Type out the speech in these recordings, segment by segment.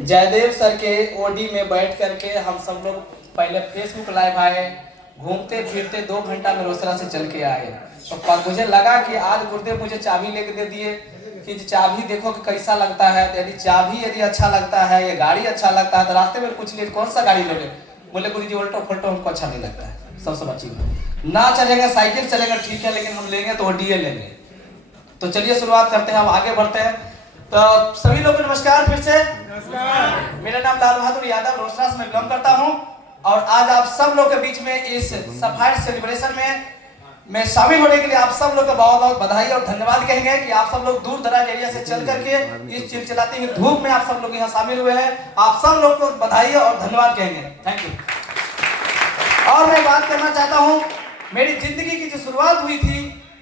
Jaydev sir के OD में बैठ करके हम सब लोग पहले फेसबुक लाइव आए, घूमते फिरते 2 घंटा में रोसड़ा से चल के आए। तो मुझे लगा कि आज गुरुदेव मुझे चाबी लेके दे दिए कि चाबी देखो कि कैसा लगता है। तो यदि अच्छा लगता है, ये गाड़ी अच्छा लगता है, तो रास्ते में पूछ लिए कौन सा गाड़ी लोगे। बोले गुरु जी उल्टो फुल्टो हमको अच्छा नहीं लगता है। सबसे बड़ी बात ना चलेगा, साइकिल चलेगा ठीक है, लेकिन हम लेंगे तो ओडीए लेंगे। तो चलिए शुरुआत करते हैं, हम आगे बढ़ते हैं। तो सभी लोगों को नमस्कार फिर से। नमस्कार। मेरा नाम लाल बहादुर यादव रोसड़ा से मैं बिलोंग करता हूं और आज आप सब लोग के बीच में इस सफाई सेलिब्रेशन में मैं शामिल होने के लिए आप सब लोग को बहुत बहुत बधाई और धन्यवाद कहेंगे कि आप सब लोग दूर दराज एरिया से चल करके इस चिलचिलाती हुई धूप में आप सब लोग यहाँ शामिल हुए हैं। आप सब लोग को बधाई और धन्यवाद कहेंगे। Thank you. और मैं बात करना चाहता हूँ, मेरी जिंदगी की जो शुरुआत हुई थी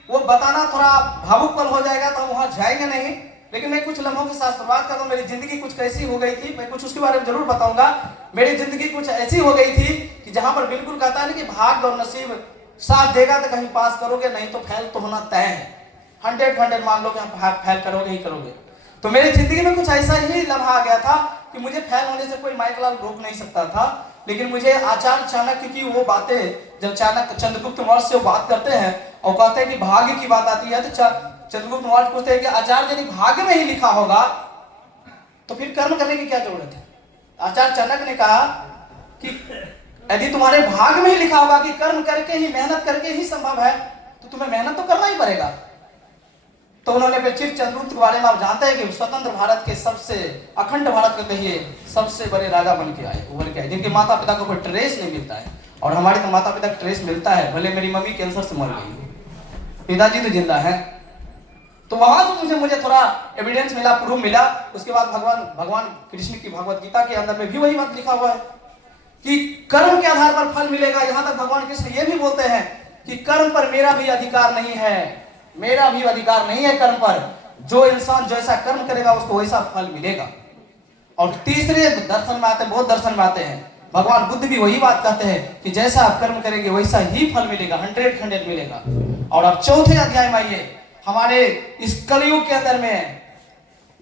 वो बताना थोड़ा भावुक पल हो जाएगा, तो वहां जाएंगे नहीं, लेकिन मैं कुछ लम्हों के साथ शुरुआत करता हूँ। मेरी जिंदगी कुछ कैसी हो गई थी, मैं कुछ उसके बारे में जरूर बताऊंगा। मेरी जिंदगी कुछ ऐसी हो गई थी कि जहां पर बिल्कुल कहता है ना कि भाग्य और नसीब साथ देगा तो कहीं पास करोगे, नहीं तो फेल तो होना तय है। 100 मान लो कि आप फेल करोगे ही करोगे। तो मेरी जिंदगी में कुछ ऐसा ही लम्हा आ गया था कि मुझे फेल होने से कोई माइकलाल रोक नहीं सकता था, लेकिन मुझे आचार्य चाणक्य की वो बातें, जब चाणक्य चंद्रगुप्त मौर्य से वो बात करते हैं और कहते हैं कि भाग्य की बात आती है, तो चंद्रगुप्त मौर्य पूछते हैं कि आचार्य यदि भाग्य में ही लिखा होगा तो फिर कर्म करने की क्या जरूरत है। आचार्य चाणक्य ने कहा कि यदि तुम्हारे भाग्य में ही लिखा होगा कि कर्म करके ही, मेहनत करके ही संभव है, तो तुम्हें मेहनत तो करना ही पड़ेगा। तो उन्होंने फिर चिर चंद्रगुप्त के बारे में आप जानते हैं कि स्वतंत्र भारत के सबसे, अखंड भारत का कहिए सबसे बड़े राजा बन के आए, उभर के आए, जिनके माता पिता को कोई ट्रेस नहीं मिलता है। और हमारे तो माता पिता को ट्रेस मिलता है, भले मेरी मम्मी कैंसर से मर गई, पिताजी तो जिंदा है। तो वहां से मुझे थोड़ा एविडेंस मिला, प्रूफ मिला। उसके बाद भगवान कृष्ण की भगवत गीता के अंदर में भी वही बात लिखा हुआ है कि कर्म के आधार पर फल मिलेगा। यहां तक भगवान कृष्ण ये भी बोलते हैं कि कर्म पर मेरा भी अधिकार नहीं है, मेरा भी अधिकार नहीं है कर्म पर। जो इंसान जैसा कर्म करेगा उसको वैसा फल मिलेगा। और तीसरे दर्शन में आते हैं, बहुत दर्शन में आते हैं, भगवान बुद्ध भी वही बात कहते हैं कि जैसा आप कर्म करेंगे वैसा ही फल मिलेगा, 100 मिलेगा। और अब चौथे अध्याय में आइए, हमारे इस कलयुग के अंदर में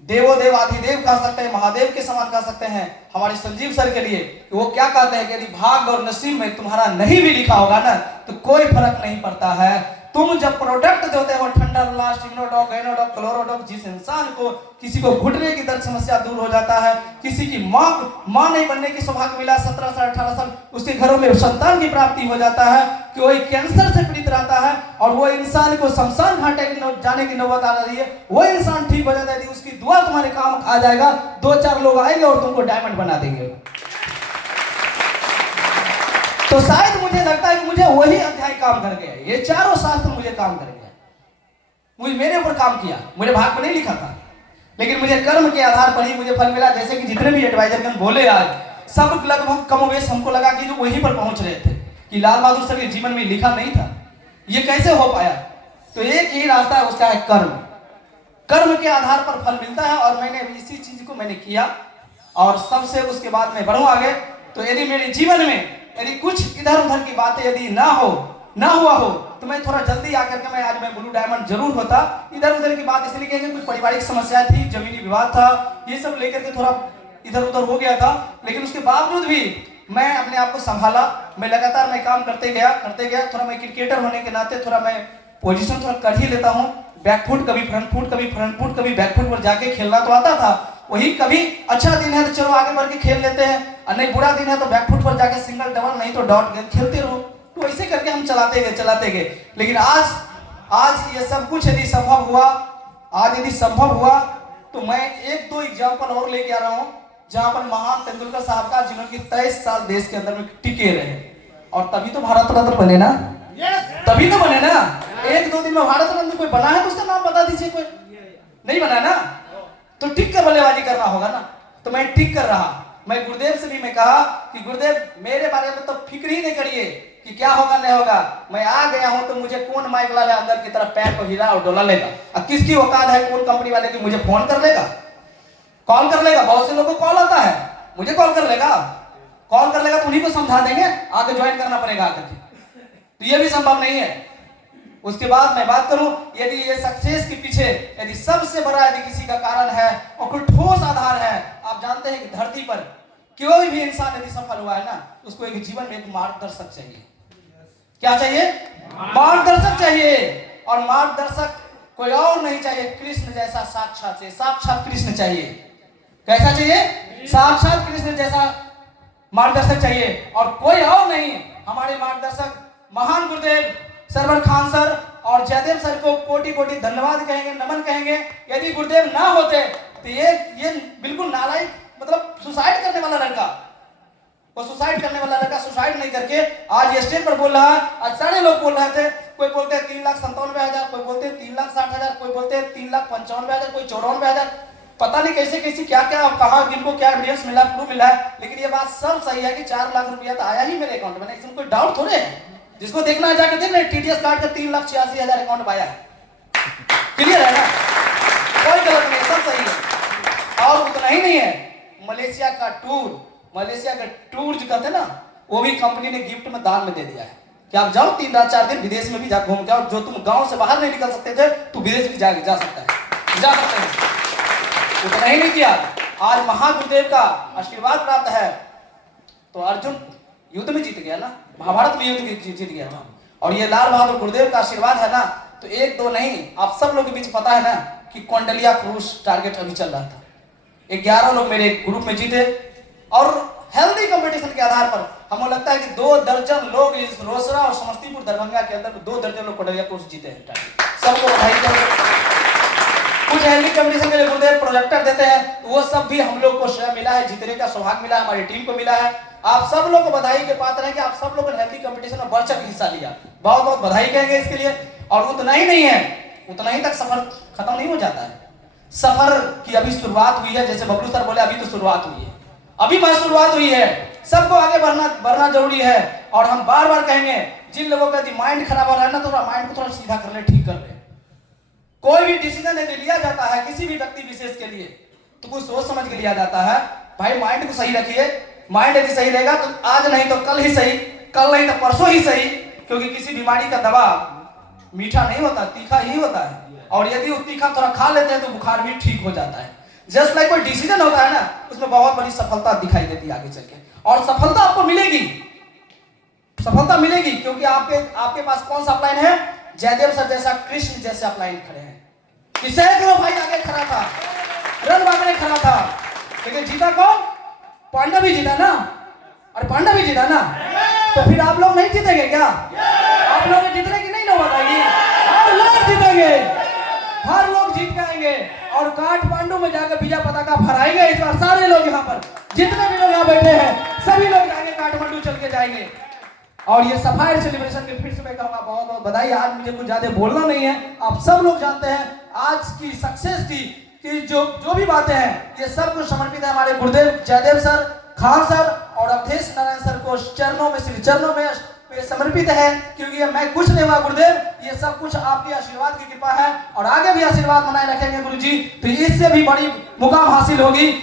देवोदेव आदिदेव कह सकते हैं, महादेव के समान कह सकते हैं हमारे संजीव सर के लिए, कि वो क्या कहते हैं कि यदि भाग्य और नसीब में तुम्हारा नहीं भी लिखा होगा ना तो कोई फर्क नहीं पड़ता है। तुम जब प्रोडक्ट देते हो ठंडा स्टिग्नोडॉक, गाइनोडॉक, क्लोरोडॉक, जिस इंसान को, किसी को घुटने की दर्द समस्या दूर हो जाता है, किसी की माँ नहीं बनने की सौभाग्य मिला, 17 साल 18 साल उसके घरों में संतान की प्राप्ति हो जाता है, कि वही कैंसर से पीड़ित रहता है और वो इंसान को शमशान घाटे जाने की नौबत आ रही है, वो इंसान ठीक हो जाता है, उसकी दुआ तुम्हारे काम आ जाएगा, 2-4 लोग आएंगे और तुमको डायमंड बना देंगे। तो शायद मुझे लगता है कि मुझे वही अध्याय काम कर गया, ये चारों शास्त्र मुझे काम कर गया, मुझे मेरे ऊपर काम किया। मुझे भाग्य में नहीं लिखा था, लेकिन मुझे कर्म के आधार पर ही मुझे फल मिला। जैसे कि जितने भी एडवाइजर बोले आज, सब लगभग कमोवेश हमको लगा कि जो वहीं पर पहुंच रहे थे, कि लाल बहादुर सर के जीवन में लिखा नहीं था। ये कैसे हो पाया? तो एक ही रास्ता है, उसका है कर्म। कर्म के आधार पर फल मिलता है और मैंने इसी चीज को मैंने किया। और सबसे उसके बाद मैं बढ़ूं आगे, तो यदि मेरे जीवन में यदि कुछ इधर उधर की बातें यदि ना हुआ हो तो मैं थोड़ा जल्दी आकर के आज मैं ब्लू डायमंड जरूर होता। इधर उधर की बात इसलिए कहेंगे, कुछ पारिवारिक समस्या थी, जमीनी विवाद था, ये सब लेकर के थोड़ा इधर उधर हो गया था, लेकिन उसके बावजूद भी मैं अपने आप को संभाला। मैं लगातार मैं काम करते गया। थोड़ा मैं क्रिकेटर होने के नाते थोड़ा मैं पोजीशन थोड़ा कर ही लेता हूँ, बैकफुट कभी फ्रंट फुट, कभी फ्रंट फुट, कभी बैकफुट पर जाके खेलना तो आता था। वही कभी अच्छा दिन है तो चलो आगे बढ़ के खेल लेते हैं, और नहीं बुरा दिन है तो बैकफुट पर जाके सिंगल डबल, नहीं तो डॉट गेंद खेलते रहो। तो ऐसे करके हम चलाते गए। लेकिन आज ये सब कुछ यदि संभव हुआ, तो मैं 1-2 एग्जाम्पल और लेके आ रहा हूँ, जहां पर महान तेंदुलकर साहब का जिन्होंने 23 साल देश के अंदर में टिके रहे, और तभी तो भारत रत्न बने ना। तभी तो बने ना। 1-2 दिन में भारत रत्न कोई बना है तो उसका नाम बता दीजिए। कोई नहीं बना ना, तो टिक कर बल्लेबाजी करना होगा ना। तो मैं टिक कर रहा। मैं गुरुदेव से भी मैं कहा कि गुरुदेव मेरे बारे में तो फिक्र ही नहीं करिए कि क्या होगा नहीं होगा, मैं आ गया हूं तो मुझे कौन माइक ला ले अंदर की तरफ पैर को हिला और डोला लेगा, और किसकी औकात है कौन कंपनी वाले की मुझे फोन कर लेगा, कॉल कर लेगा। बहुत से लोगों को कॉल आता है, मुझे कॉल कर लेगा तो उन्हीं को समझा देंगे, आगे ज्वाइन करना पड़ेगा आकर के। तो ये भी संभव नहीं है। उसके बाद मैं बात करूं, यदि ये सक्सेस के पीछे यदि सबसे बड़ा यदि किसी का कारण है और कोई ठोस आधार है, आप जानते हैं कि धरती पर कोई भी इंसान यदि सफल हुआ है ना, उसको एक जीवन में एक मार्गदर्शक चाहिए। क्या चाहिए? मार्गदर्शक चाहिए। और मार्गदर्शक कोई और नहीं चाहिए, कृष्ण जैसा साक्षात से साक्षात कृष्ण चाहिए। कैसा चाहिए? साक्षात कृष्ण जैसा मार्गदर्शक चाहिए। और कोई और नहीं, हमारे मार्गदर्शक महान गुरुदेव सरवर खान सर और जयदेव सर को कोटि कोटि धन्यवाद कहेंगे, नमन कहेंगे। यदि गुरुदेव ना होते तो ये बिल्कुल नालायक, मतलब सुसाइड करने वाला लड़का, वो सुसाइड करने वाला लड़का सुसाइड नहीं करके आज स्टेज पर बोल रहा है। आज सारे लोग बोल रहे थे, कोई बोलते हैं 3,97,000, कोई बोलते हैं 3,60,000, कोई बोलते हैं 3,95,000, कोई 94,000। पता नहीं कैसे कैसे क्या क्या कहा, किनको क्या एविडेंस मिला, प्रूफ मिला है। लेकिन ये बात सब सही है कि 4 लाख रुपया तो आया ही मेरे अकाउंट में, इसमें कोई डाउट थोड़े है। जिसको देखना है जाकर देख ले, टीडीएस काट के 3,86,000 अकाउंट में आया है। क्लियर है ना? कोई गलत नहीं, सब सही है। और उतना ही नहीं है, मलेशिया का टूर जो कहते हैं ना, वो भी कंपनी ने गिफ्ट में दान में दे दिया है कि आप जाओ 3 रात 4 दिन विदेश में भी जा घूम के आओ। जो तुम गांव से बाहर नहीं निकल सकते थे, तो विदेश भी जा सकता है, जा सकते हैं। उतना ही नहीं किया, आज महागुरुदेव का आशीर्वाद प्राप्त है तो अर्जुन युद्ध में जीत गया ना, महाभारत में युद्ध जीत गया था। और ये लाल बहादुर गुरुदेव का आशीर्वाद है ना, तो 1 2 नहीं, आप सब लोग के बीच पता है ना कि कोंडलिया क्रूज टारगेट अभी चल रहा था। 11 लोग मेरे ग्रुप में जीते। और हेल्दी कंपटीशन के आधार पर हमें लगता है कि 2 दर्जन लोग इस रोसड़ा और समस्तीपुर दरभंगा के अंदर 2 दर्जन लोग कोंडलिया क्रूज जीते हैं। सबको बधाई करें। कुछ हेल्दी कंपटीशन के लिए गुरुदेव प्रोजेक्टर देते हैं, तो वो सब भी हम लोग को श्रेय मिला है, जीतने का सौभाग्य मिला है, हमारी टीम को मिला है। आप सब लोग को बधाई के पात्र हैं कि आप सब लोगों ने हेल्दी कंपटीशन में बढ़ चढ़ हिस्सा लिया। बहुत बहुत बधाई कहेंगे इसके लिए। और उतना ही नहीं है, उतना ही तक सफर खत्म नहीं हो जाता है। सफर की अभी शुरुआत हुई है। जैसे बबलू सर बोले, अभी तो शुरुआत हुई है, अभी बस शुरुआत हुई है। सबको आगे बढ़ना जरूरी है। और हम बार बार कहेंगे, जिन लोगों का माइंड खराब हो रहा है ना, तो माइंड को थोड़ा सीधा कर ले, ठीक कर ले। कोई भी डिसीजन यदि लिया जाता है किसी भी व्यक्ति विशेष के लिए, तो कुछ सोच समझ के लिया जाता है। भाई माइंड को सही रखिए। माइंड यदि सही रहेगा तो आज नहीं तो कल ही सही, कल नहीं तो परसों ही सही। क्योंकि किसी बीमारी का दवा मीठा नहीं होता, तीखा ही होता है। और यदि वो तीखा थोड़ा खा लेते हैं तो बुखार भी ठीक हो जाता है। जस्ट लाइक कोई डिसीजन होता है ना, उसमें बहुत बड़ी सफलता दिखाई देती है आगे चल के। और सफलता आपको मिलेगी, सफलता मिलेगी, क्योंकि आपके पास कौन सा अपलाइन है? जयदेव सर जैसा, कृष्ण जैसे अपलाइन खड़े हैं। किसे करो भाई आगे खड़ा था, रन बागड़े खड़ा था, लेकिन जीता कौन? पांडा भी जीता ना, और पांडा भी जीता ना। तो फिर आप लोग नहीं जीतेंगे क्या? आप लोग जीतने की नहीं ना बताइए, हर लोग जीतेंगे, हर लोग जीत के आएंगे। और काठमांडू में जाकर विजय पताका फहराएंगे इस बार। सारे लोग यहाँ पर, जितने भी लोग यहाँ बैठे हैं, सभी लोग जाएंगे काठमांडू चल के जाएंगे। और ये सफायर सेलिब्रेशन के फिर से मैं कहूँगा बहुत बहुत बधाई। आज मुझे कुछ ज्यादा बोलना नहीं है, आप सब लोग जानते हैं आज की सक्सेस की जो भी बातें हैं, ये सब कुछ समर्पित है हमारे गुरुदेव जयदेव सर, खान सर और अवधेश नारायण सर को चरणों में, श्री चरणों में समर्पित है। क्योंकि ये मैं कुछ नहीं हुआ गुरुदेव, ये सब कुछ आपके आशीर्वाद की कृपा है। और आगे भी आशीर्वाद बनाए रखेंगे गुरुजी, तो इससे भी बड़ी मुकाम हासिल होगी।